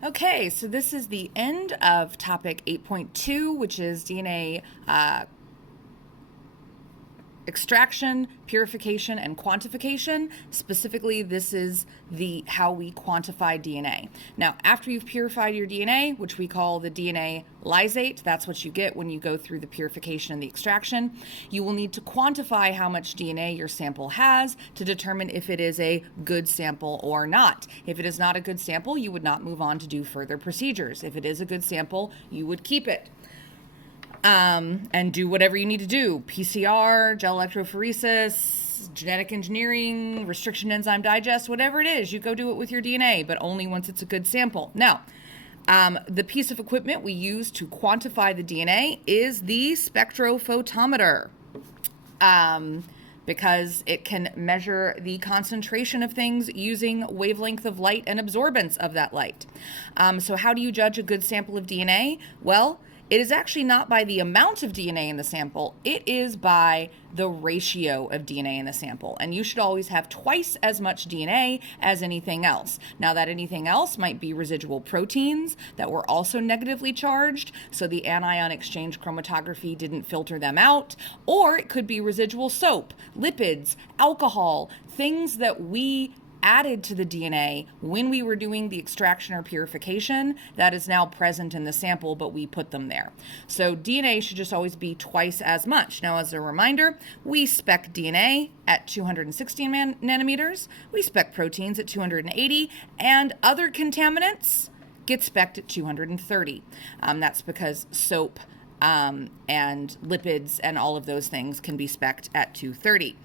Okay, so this is the end of topic 8.2, which is DNA extraction, purification, and quantification. Specifically, this is how we quantify DNA. Now, after you've purified your DNA, which we call the DNA lysate, that's what you get when you go through the purification and the extraction, you will need to quantify how much DNA your sample has to determine if it is a good sample or not. If it is not a good sample, you would not move on to do further procedures. If it is a good sample, you would keep it. And do whatever you need to do. PCR, gel electrophoresis, genetic engineering, restriction enzyme digest, whatever it is, you go do it with your DNA, but only once it's a good sample. Now, the piece of equipment we use to quantify the DNA is the spectrophotometer. Because it can measure the concentration of things using wavelength of light and absorbance of that light. So how do you judge a good sample of DNA? Well, it is actually not by the amount of DNA in the sample, it is by the ratio of DNA in the sample. And you should always have twice as much DNA as anything else. Now, that anything else might be residual proteins that were also negatively charged, so the anion exchange chromatography didn't filter them out, or it could be residual soap, lipids, alcohol, things that we added to the DNA when we were doing the extraction or purification that is now present in the sample, but we put them there. So DNA should just always be twice as much. Now, as a reminder, we spec DNA at 260 nanometers, we spec proteins at 280, and other contaminants get spec'd at 230. That's because soap and lipids and all of those things can be spec'd at 230.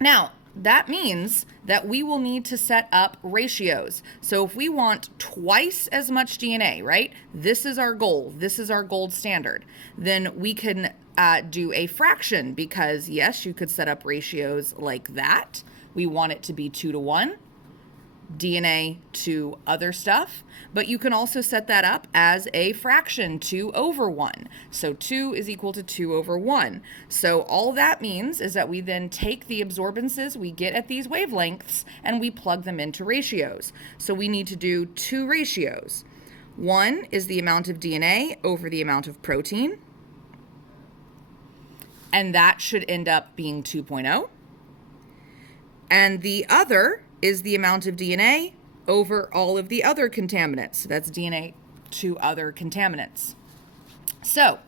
Now, that means that we will need to set up ratios. So if we want twice as much DNA, right? This is our goal. This is our gold standard. Then we can do a fraction because, yes, you could set up ratios like that. We want it to be 2-to-1. DNA to other stuff, but you can also set that up as a fraction, 2/1. So 2 is equal to 2/1. So all that means is that we then take the absorbances we get at these wavelengths and we plug them into ratios. So we need to do two ratios. One is the amount of DNA over the amount of protein, and that should end up being 2.0. And the other is the amount of DNA over all of the other contaminants. So that's DNA to other contaminants. So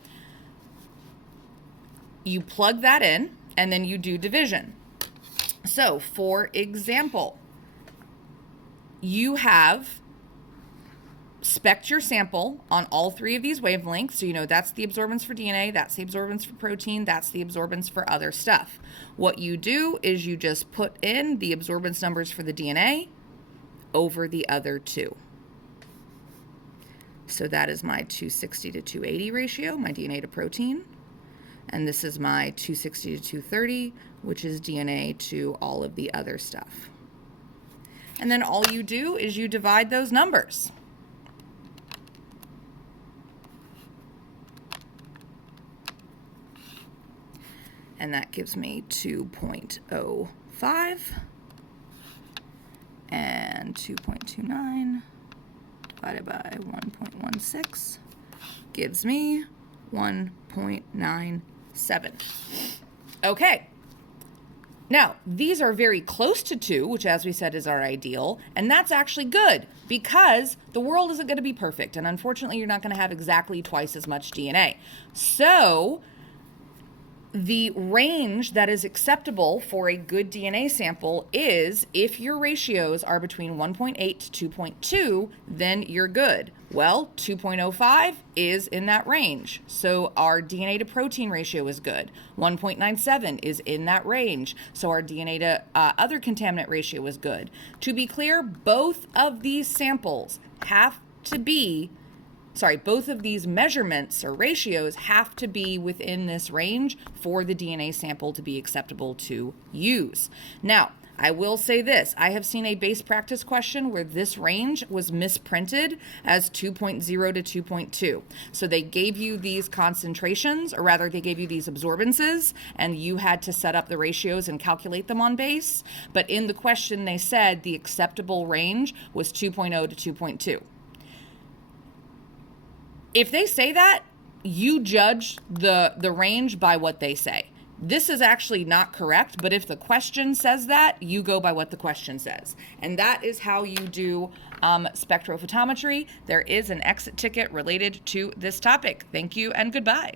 you plug that in and then you do division. So for example, you have spec'd your sample on all three of these wavelengths. So you know that's the absorbance for DNA, that's the absorbance for protein, that's the absorbance for other stuff. What you do is you just put in the absorbance numbers for the DNA over the other two. So that is my 260 to 280 ratio, my DNA to protein. And this is my 260 to 230, which is DNA to all of the other stuff. And then all you do is you divide those numbers. And that gives me 2.05 and 2.29 divided by 1.16 gives me 1.97. Okay. Now, these are very close to 2, which as we said is our ideal, and that's actually good because the world isn't going to be perfect, and unfortunately you're not going to have exactly twice as much DNA. So the range that is acceptable for a good DNA sample is if your ratios are between 1.8 to 2.2, then you're good. Well, 2.05 is in that range. So our DNA to protein ratio is good. 1.97 is in that range. So our DNA to other contaminant ratio is good. To be clear, both of these samples have to be both of these measurements or ratios have to be within this range for the DNA sample to be acceptable to use. Now, I will say this, I have seen a base practice question where this range was misprinted as 2.0 to 2.2. So they gave you these concentrations, or rather they gave you these absorbances, and you had to set up the ratios and calculate them on base. But in the question they said the acceptable range was 2.0 to 2.2. If they say that, you judge the range by what they say. This is actually not correct, but if the question says that, you go by what the question says. And that is how you do spectrophotometry. There is an exit ticket related to this topic. Thank you and goodbye.